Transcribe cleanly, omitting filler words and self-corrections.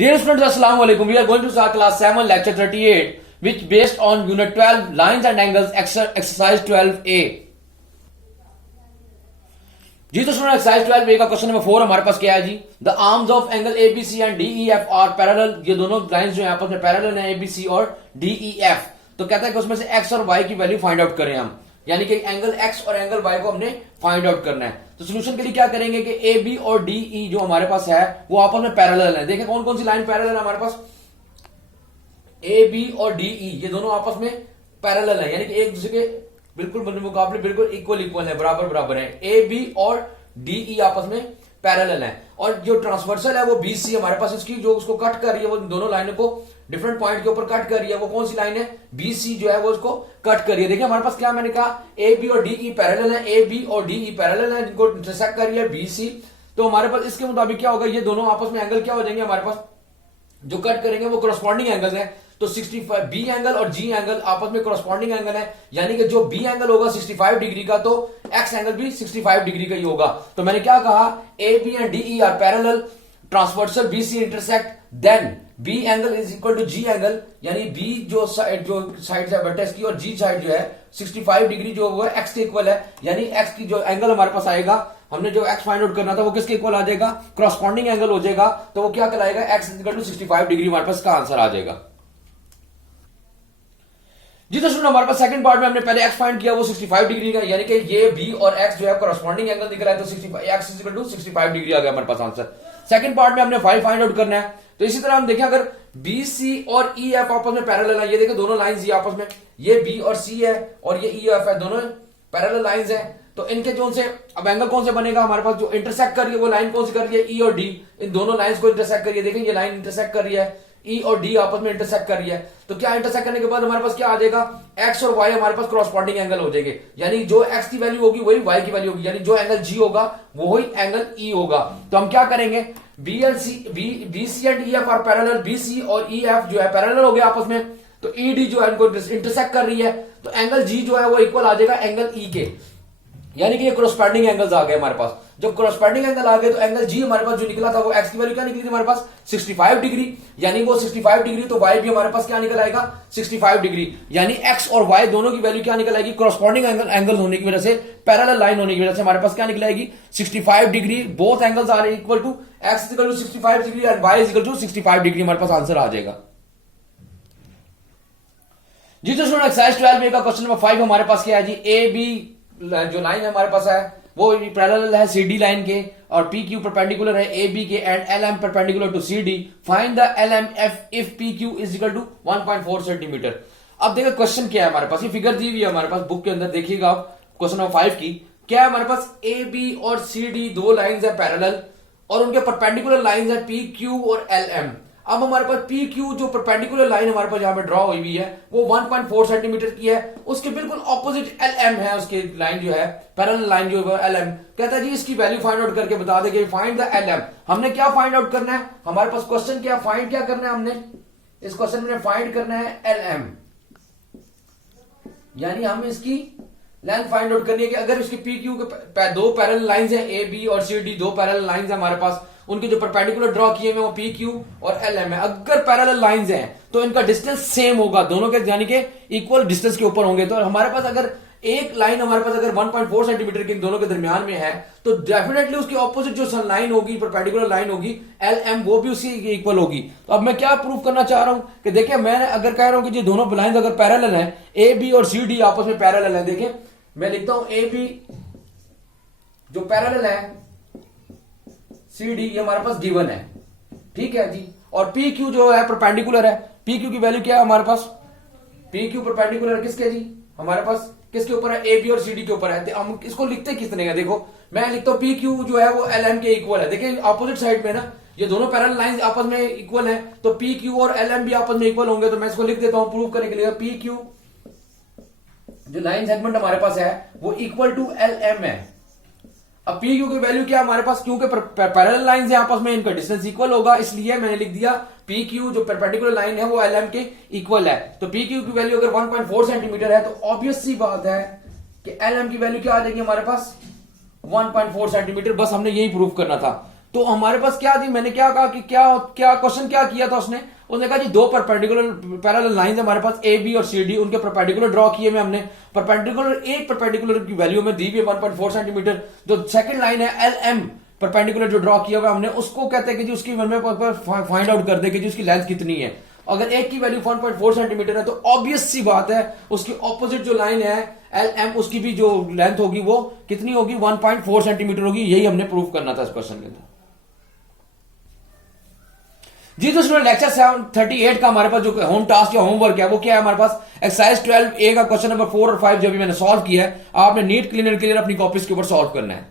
Dear students, Assalamu alaikum. We are going to start class 7, lecture 38, which based on unit 12, lines and angles, exercise 12A. जी तो student exercise 12A का question number 4 हमारे पास क्या है जी। The arms of angle ABC and DEF are parallel. ये दोनों lines जो है आपस में पैरेलल हैं, एबीसी और डीईएफ। तो कहता है कि उसमें से एक्स और वाई की वैल्यू फाइंड आउट करें हम, यानी कि एंगल एक्स और एंगल वाई को हमने फाइंड आउट करना है। तो सोल्यूशन के लिए क्या करेंगे कि ए बी और डीई जो हमारे पास है वो आपस में पैरेलल है। देखें कौन कौन सी लाइन पैरेलल है हमारे पास। ए बी और डीई ये दोनों आपस में पैरेलल है, यानी कि एक दूसरे के बिल्कुल मुकाबले बिल्कुल इक्वल है, बराबर है। ए बी और डीई आपस में पैरेलल है। और जो ट्रांसवर्सल है वो बीसी हमारे पास, इसकी जो उसको कट कर रही है वो दोनोों लाइनों को डिफरेंट पॉइंट के ऊपर कट कर रही है। वो कौन सी लाइन है, बीसी जो है वो उसको कट कर रही है। देखिए हमारे पास क्या मैंने कहा, ए बी और डीई पैरेलल है, ए बी और डीई पैरेलल है, जिनको इंटरसेक्ट कर रही है बीसी। तो हमारे पास इसके मुताबिक क्या होगा, ये दोनों आपस में एंगल क्या हो जाएंगे हमारे पास, जो कट करेंगे वो करस्पॉन्डिंग एंगल है। तो 65 बी एंगल और जी एंगल आपस में करस्पॉन्डिंग एंगल है, यानी कि जो बी एंगल होगा 65 डिग्री का तो एक्स एंगल भी 65 डिग्री का ही होगा। तो मैंने क्या कहा, A B and DE are parallel, transversal BC intersect, then B angle is equal to G angle, यानी बी जो साइड है वर्टेक्स की और जी साइड जो है 65 डिग्री जो वो एक्स के इक्वल है, यानी एक्स की जो एंगल हमारे पास आएगा, हमने जो एक्स फाइंड आउट करना था वो किसके इक्वल आ जाएगा, करस्पॉन्डिंग एंगल हो जाएगा। तो वो क्या कहलाएगा, x is equal to 65 degree हमारे पास का आंसर आ जाएगा। जी तो सुनो, हमारे पास सेकंड पार्ट में हमने पहले एक्स फाइंड किया वो 65 डिग्री का, यानी कि ये बी और एक्स जो है करस्पॉन्डिंग एंगल दिख रहा है, तो 65 x is equal to 65 degree आ गया हमारे पास आंसर। सेकंड पार्ट में हमने फाइव फाइंड आउट करना है। तो इसी तरह हम देखें अगर बी सी और ई एफ आपस में पैरेलल है, ये देखो दोनों लाइंस ये आपस में, ये बी और सी है और ये ई एफ है, दोनों पैरेलल लाइंस है। तो इनके जो से अब एंगल कौन से बनेगा हमारे पास, जो इंटरसेक्ट कर रही है वो लाइन कौन सी कर रही है, ई और डी, इन दोनों लाइंस को इंटरसेक्ट करिए। देखें ये लाइन इंटरसेक्ट कर रही है, ई और डी आपस में इंटरसेक्ट कर रही है। तो क्या इंटरसेक्ट करने के बाद हमारे पास क्या आ जाएगा, एक्स और वाई हमारे पास क्रॉसपॉन्डिंग एंगल हो जाएंगे, यानी जो एक्स की वैल्यू होगी वही वाई की वैल्यू होगी, यानी जो एंगल जी होगा वो ही एंगल ई होगा। तो हम क्या करेंगे, B C and E F are parallel, B C और ई एफ जो है पैरेलल हो गया आपस में। तो ई डी जो है इनको इंटरसेक्ट कर रही है, तो एंगल जी जो है वो इक्वल आ जाएगा एंगल ई के, यानी कि ये करस्पॉन्डिंग एंगल्स आ गए हमारे पास। जब करस्पॉन्डिंग एंगल आ गए तो एंगल जी हमारे पास जो निकला था वो एक्स की वैल्यू क्या निकली थी हमारे पास, 65 डिग्री, यानी वो 65 डिग्री, तो वाई भी हमारे पास क्या निकल आएगा, 65 डिग्री, यानी एक्स और वाई दोनों की वैल्यू क्या निकल आएगी, करस्पॉन्डिंग एंगल होने की वजह से, पैरेलल लाइन होने की वजह से हमारे पास क्या निकल आएगी, 65 degree. Both angles are equal to, x is equal to 65 degree and y is equal to 65 degree, हमारे पास आंसर आ जाएगा। जी तो स्टूडेंट एक्सरसाइज 12 का क्वेश्चन नंबर 5 हमारे पास क्या है जी, ए बी जो लाइन हमारे पास है वो पैरेलल है सी डी लाइन के, और पी क्यू परपेंडिकुलर है ए बी के, and L M perpendicular to C D. Find the L M F if P Q is equal to 1.4 centimetre. अब देखो क्वेश्चन क्या है हमारे पास, ये फिगर दी हुई है हमारे पास बुक के अंदर, देखिएगा आप क्वेश्चन नंबर 5 की। क्या है हमारे पास, ए बी और सी डी दो लाइंस है पैरेलल, और उनके परपेंडिकुलर लाइंस है पी क्यू और एल एम। अब हमारे पास पी क्यू जो परपेंडिकुलर लाइन हमारे पास यहां पे ड्रॉ हुई हुई है वो 1.4 सेंटीमीटर की है, उसके बिल्कुल ऑपोजिट एल एम है, उसकी लाइन जो है पैरेलल लाइन जो है एल एम। कहता है जी इसकी वैल्यू फाइंड आउट करके बता देंगे, फाइंड द एल एम। हमने क्या फाइंड आउट करना है, हमारे पास क्वेश्चन क्या फाइंड क्या करना है, हमने इस क्वेश्चन में फाइंड करना है एल एम, यानी हम इसकी लेंथ फाइंड आउट करनी है कि अगर इसकी पी क्यू के दो पैरेलल लाइंस है, ए बी और सी डी दो पैरेलल लाइंस है हमारे पास, उनके जो परपेंडिकुलर ड्रॉ किए हुए वो पी क्यू और एल एम है। अगर पैरेलल लाइंस हैं तो इनका डिस्टेंस सेम होगा, दोनों के यानी कि इक्वल डिस्टेंस के ऊपर होंगे। तो हमारे पास अगर एक लाइन हमारे पास अगर 1.4 सेंटीमीटर के दोनों के दरमियान में है तो डेफिनेटली उसकी ऑपोजिट जो लाइन होगी, परपेंडिकुलर लाइन होगी एल एम, वो भी उसी इक्वल होगी। तो अब मैं क्या प्रूव करना चाह रहा हूं कि देखिए मैं अगर कह रहा हूं कि ये दोनों लाइन अगर पैरेलल है, ए बी और सी डी आपस में पैरेलल है, देखिए मैं लिखता हूं ए बी जो पैरेलल है सी डी, ये हमारे पास गिवन है, ठीक है जी। और पी क्यू जो है परपेंडिकुलर है, पी क्यू की वैल्यू क्या है हमारे पास, पी क्यू परपेंडिकुलर किसके जी, हमारे पास किसके ऊपर है, ए बी और सी डी के ऊपर है। हम इसको लिखते किस तरह का, देखो मैं लिखता हूं पी क्यू जो है वो एल एम के इक्वल है। देखिए अपोजिट साइड में ना ये दोनों पैरेलल लाइंस आपस में इक्वल है, तो पी क्यू और एल एम भी आपस में इक्वल होंगे। तो मैं इसको लिख देता हूं प्रूव करने के लिए, पी क्यू जो लाइन सेगमेंट हमारे पास है वो इक्वल टू एल एम है। अब पी क्यू की वैल्यू क्या हमारे पास, क्योंकि पैरेलल लाइंस है आपस में, इनका डिस्टेंस इक्वल होगा, इसलिए मैंने लिख दिया पी क्यू जो परपेंडिकुलर लाइन है वो एल एम के इक्वल है। तो पी क्यू की वैल्यू अगर 1.4 सेंटीमीटर है तो ऑब्वियस सी बात है कि एल एम की वैल्यू क्या आ जाएगी हमारे पास, 1.4 सेंटीमीटर। बस हमने यही प्रूव करना था। तो हमारे पास क्या थी, मैंने क्या कहा कि क्या क्या क्वेश्चन क्या किया था उसने कहा जी दो परपेंडिकुलर पैरेलल लाइंस हमारे पास ए बी और सी डी, उनके परपेंडिकुलर ड्रॉ किए में हमने परपेंडिकुलर, एक परपेंडिकुलर की वैल्यू में दी भी 1.4 सेंटीमीटर। जो सेकंड लाइन है एल एम परपेंडिकुलर जो ड्रॉ किया हुआ हमने, उसको कहते हैं कि जी उसकी फाइंड आउट कर दे कि जी उसकी लेंथ कितनी है। अगर एक की वैल्यू 1.4 सेंटीमीटर है तो ऑब्वियस सी बात है उसकी ऑपोजिट जो लाइन है एल एम, उसकी भी जो लेंथ होगी वो कितनी होगी, 1.4 सेंटीमीटर होगी। यही हमने प्रूव करना था इस क्वेश्चन के अंदर। जी तो स्टूडेंट लेक्चर 38 का हमारे पास जो होम टास्क या होमवर्क है वो क्या है हमारे पास, एक्सरसाइज 12A का क्वेश्चन नंबर 4 और 5 जो भी मैंने सॉल्व किया है, आपने नीट क्लीन एंड क्लियर अपनी कॉपीज के ऊपर सॉल्व करना है।